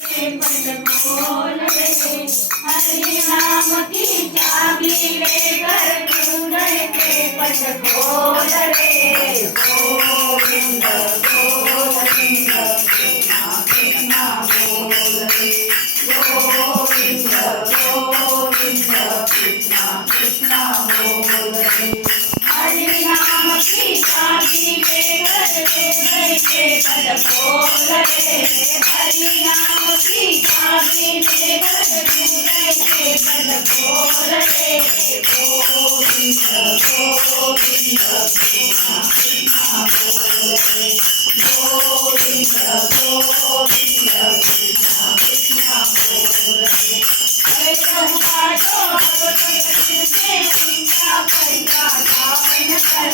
पट खोल रे, हरि नाम की चाबी लेकर कुंदन के पट खोल रे। गोविंद गोविंद कृष्णा कृष्णा बोल रे, गोविंद गोविंद कृष्णा कृष्णा बोल रे। हरि नाम की चाबी लेकर कुंदन के पट खोल रे, हरि नाम की चाबी लेकर कुंदन के पट खोल रे। गोविंद गोविंद कृष्णा कृष्णा बोल रे, गोविंद गोविंद कृष्णा कृष्णा बोल रे। हरे रघुनाथ भगत सिर से उनका पैसा धारण कर,